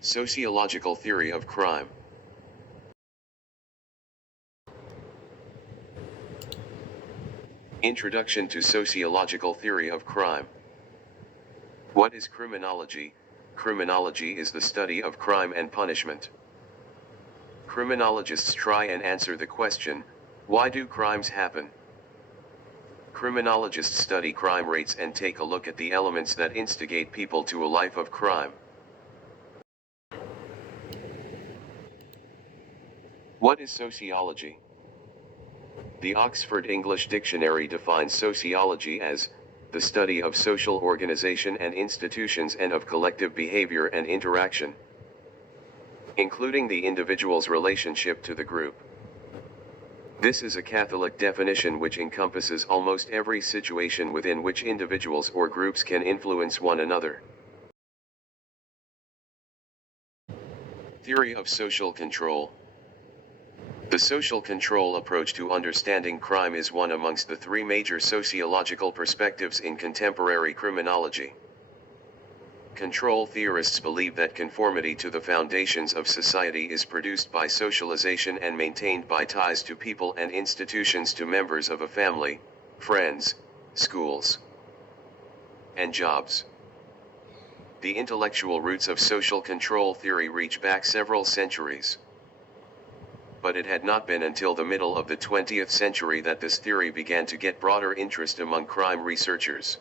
Sociological theory of crime. Introduction to sociological theory of crime. What is criminology? Criminology is the study of crime and punishment. Criminologists try and answer the question, why do crimes happen? Criminologists study crime rates and take a look at the elements that instigate people to a life of crime. What is sociology? The Oxford English Dictionary defines sociology as the study of social organization and institutions and of collective behavior and interaction, including the individual's relationship to the group. This is a Catholic definition which encompasses almost every situation within which individuals or groups can influence one another. Theory of social control. The social control approach to understanding crime is one amongst the three major sociological perspectives in contemporary criminology. Control theorists believe that conformity to the foundations of society is produced by socialization and maintained by ties to people and institutions, to members of a family, friends, schools, and jobs. The intellectual roots of social control theory reach back several centuries. But it had not been until the middle of the 20th century that this theory began to get broader interest among crime researchers.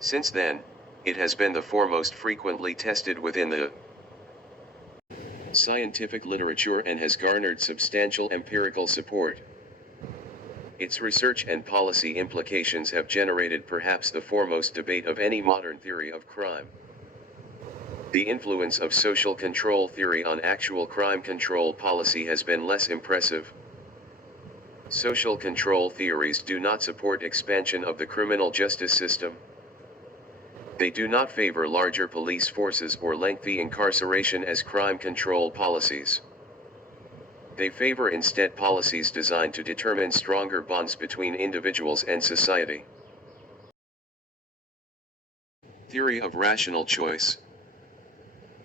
Since then, it has been the foremost frequently tested within the scientific literature and has garnered substantial empirical support. Its research and policy implications have generated perhaps the foremost debate of any modern theory of crime. The influence of social control theory on actual crime control policy has been less impressive. Social control theories do not support expansion of the criminal justice system. They do not favor larger police forces or lengthy incarceration as crime control policies. They favor instead policies designed to determine stronger bonds between individuals and society. Theory of rational choice.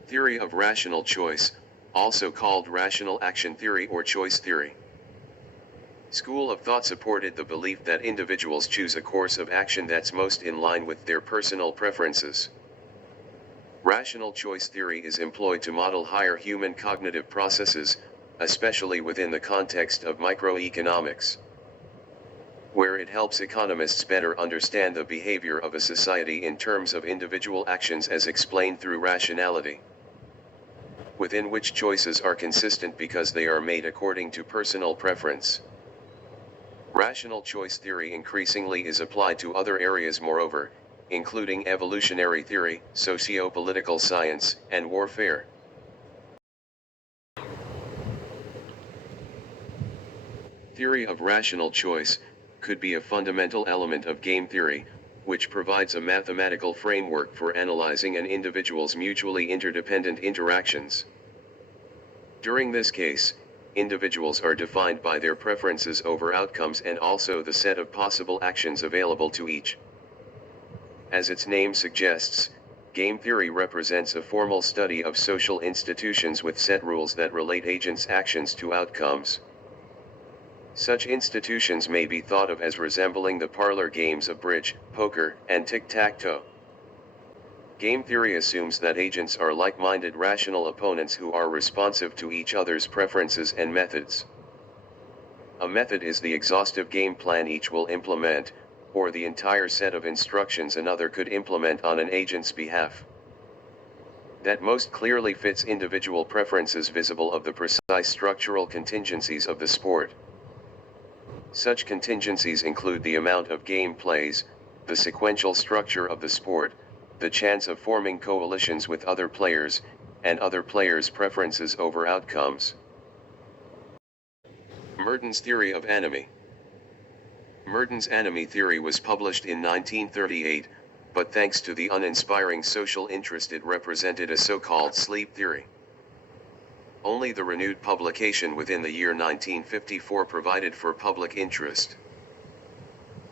Theory of rational choice, also called rational action theory or choice theory. School of thought supported the belief that individuals choose a course of action that's most in line with their personal preferences. Rational choice theory is employed to model higher human cognitive processes, especially within the context of microeconomics, where it helps economists better understand the behavior of a society in terms of individual actions as explained through rationality, within which choices are consistent because they are made according to personal preference. Rational choice theory increasingly is applied to other areas moreover, including evolutionary theory, socio-political science, and warfare. Theory of rational choice could be a fundamental element of game theory, which provides a mathematical framework for analyzing an individual's mutually interdependent interactions. During this case, individuals are defined by their preferences over outcomes and also the set of possible actions available to each. As its name suggests, game theory represents a formal study of social institutions with set rules that relate agents' actions to outcomes. Such institutions may be thought of as resembling the parlor games of bridge, poker, and tic-tac-toe. Game theory assumes that agents are like-minded rational opponents who are responsive to each other's preferences and methods. A method is the exhaustive game plan each will implement, or the entire set of instructions another could implement on an agent's behalf, that most clearly fits individual preferences visible of the precise structural contingencies of the sport. Such contingencies include the amount of game plays, the sequential structure of the sport, the chance of forming coalitions with other players, and other players' preferences over outcomes. Merton's theory of enemy. Merton's enemy theory was published in 1938, but thanks to the uninspiring social interest it represented a so-called sleep theory. Only the renewed publication within the year 1954 provided for public interest.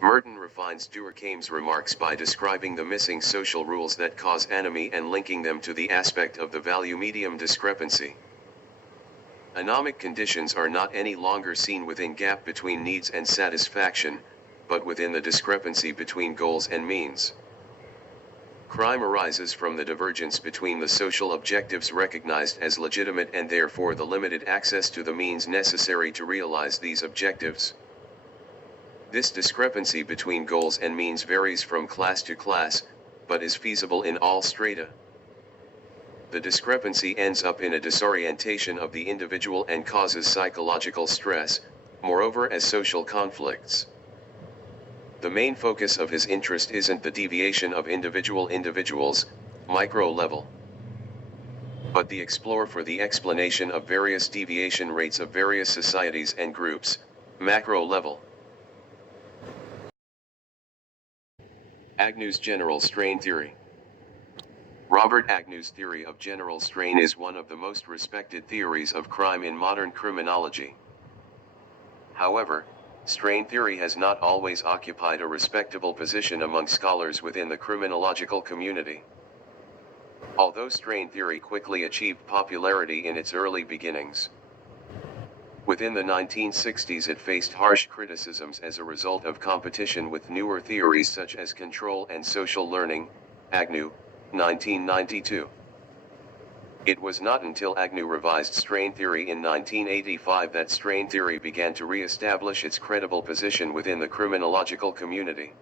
Merton refines Durkheim's remarks by describing the missing social rules that cause anomie and linking them to the aspect of the value-medium discrepancy. Anomic conditions are not any longer seen within gap between needs and satisfaction, but within the discrepancy between goals and means. Crime arises from the divergence between the social objectives recognized as legitimate and therefore the limited access to the means necessary to realize these objectives. This discrepancy between goals and means varies from class to class, but is feasible in all strata. The discrepancy ends up in a disorientation of the individual and causes psychological stress, moreover as social conflicts. The main focus of his interest isn't the deviation of individuals, micro level, but the explore for the explanation of various deviation rates of various societies and groups, macro level. Agnew's general strain theory. Robert Agnew's theory of general strain is one of the most respected theories of crime in modern criminology. However, strain theory has not always occupied a respectable position among scholars within the criminological community. Although strain theory quickly achieved popularity in its early beginnings, within the 1960s it faced harsh criticisms as a result of competition with newer theories such as control and social learning. Agnew, 1992. It was not until Agnew revised strain theory in 1985 that strain theory began to re-establish its credible position within the criminological community.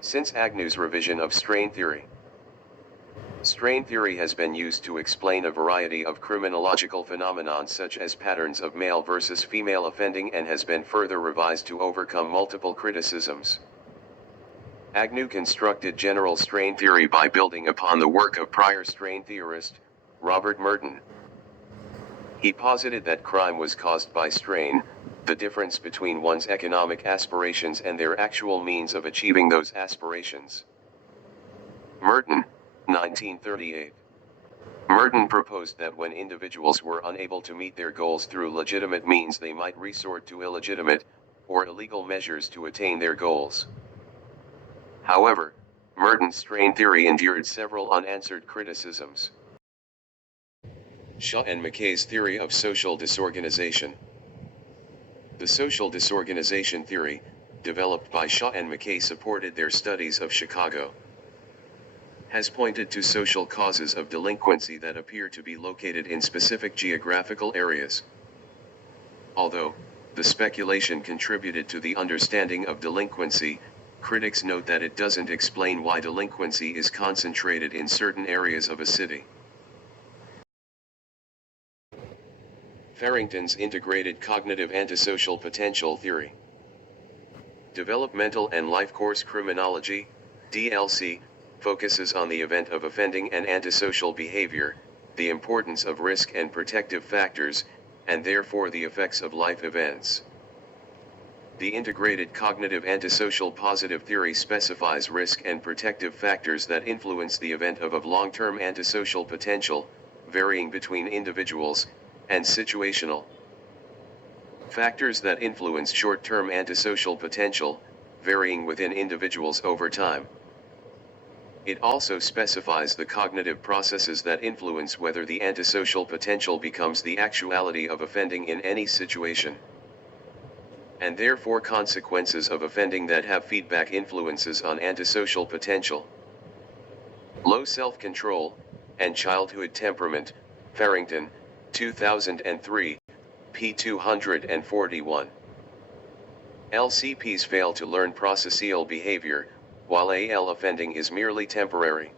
Since Agnew's revision of strain theory has been used to explain a variety of criminological phenomena such as patterns of male versus female offending and has been further revised to overcome multiple criticisms. Agnew constructed general strain theory by building upon the work of prior strain theorist, Robert Merton. He posited that crime was caused by strain, the difference between one's economic aspirations and their actual means of achieving those aspirations. Merton, 1938. Merton proposed that when individuals were unable to meet their goals through legitimate means, they might resort to illegitimate, or illegal measures to attain their goals. However, Merton's strain theory endured several unanswered criticisms. Shaw and McKay's theory of social disorganization. The social disorganization theory, developed by Shaw and McKay, supported their studies of Chicago, has pointed to social causes of delinquency that appear to be located in specific geographical areas. Although the speculation contributed to the understanding of delinquency, critics note that it doesn't explain why delinquency is concentrated in certain areas of a city. Farrington's integrated cognitive antisocial potential theory. Developmental and life course criminology, DLC, focuses on the event of offending and antisocial behavior, the importance of risk and protective factors, and therefore the effects of life events. The integrated cognitive antisocial positive theory specifies risk and protective factors that influence the event of long-term antisocial potential, varying between individuals, and situational factors that influence short-term antisocial potential, varying within individuals over time. It also specifies the cognitive processes that influence whether the antisocial potential becomes the actuality of offending in any situation, and therefore consequences of offending that have feedback influences on antisocial potential. Low self-control, and childhood temperament, Farrington, 2003, p. 241. LCPs fail to learn processual behavior, while AL offending is merely temporary.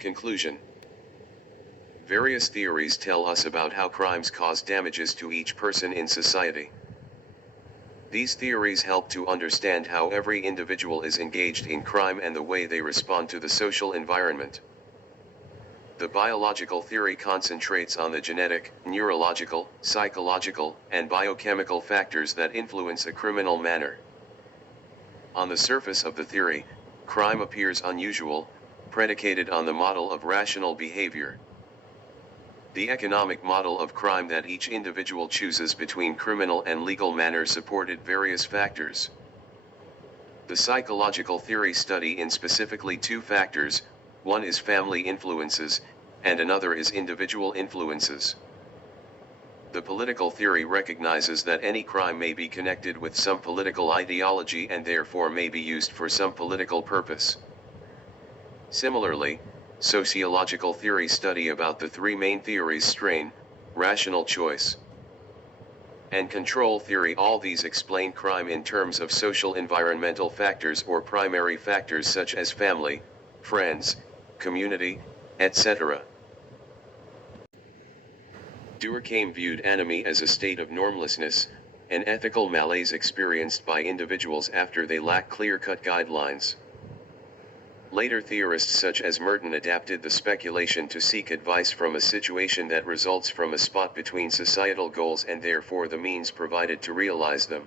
Conclusion. Various theories tell us about how crimes cause damages to each person in society. These theories help to understand how every individual is engaged in crime and the way they respond to the social environment. The biological theory concentrates on the genetic, neurological, psychological, and biochemical factors that influence a criminal manner. On the surface of the theory, crime appears unusual, predicated on the model of rational behavior. The economic model of crime that each individual chooses between criminal and legal manner supported various factors. The psychological theory study in specifically two factors, one is family influences, and another is individual influences. The political theory recognizes that any crime may be connected with some political ideology and therefore may be used for some political purpose. Similarly, sociological theory study about the three main theories strain, rational choice, and control theory. All these explain crime in terms of social environmental factors or primary factors such as family, friends, community, etc. Durkheim viewed anomie as a state of normlessness, an ethical malaise experienced by individuals after they lack clear-cut guidelines. Later theorists such as Merton adapted the speculation to seek advice from a situation that results from a spot between societal goals and therefore the means provided to realize them.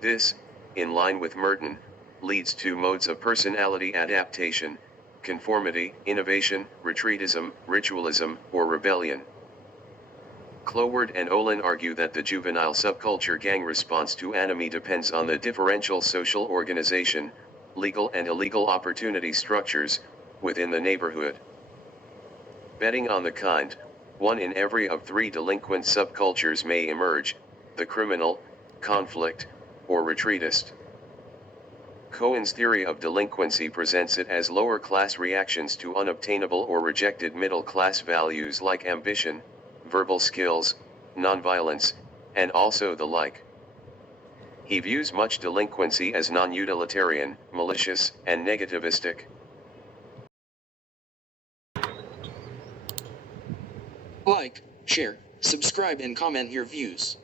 This, in line with Merton, leads to modes of personality adaptation, conformity, innovation, retreatism, ritualism, or rebellion. Cloward and Olin argue that the juvenile subculture gang response to anomie depends on the differential social organization, legal and illegal opportunity structures, within the neighborhood. Betting on the kind, one in every of three delinquent subcultures may emerge, the criminal, conflict, or retreatist. Cohen's theory of delinquency presents it as lower-class reactions to unobtainable or rejected middle-class values like ambition, verbal skills, nonviolence, and also the like. He views much delinquency as non-utilitarian, malicious, and negativistic. Like, share, subscribe and comment your views.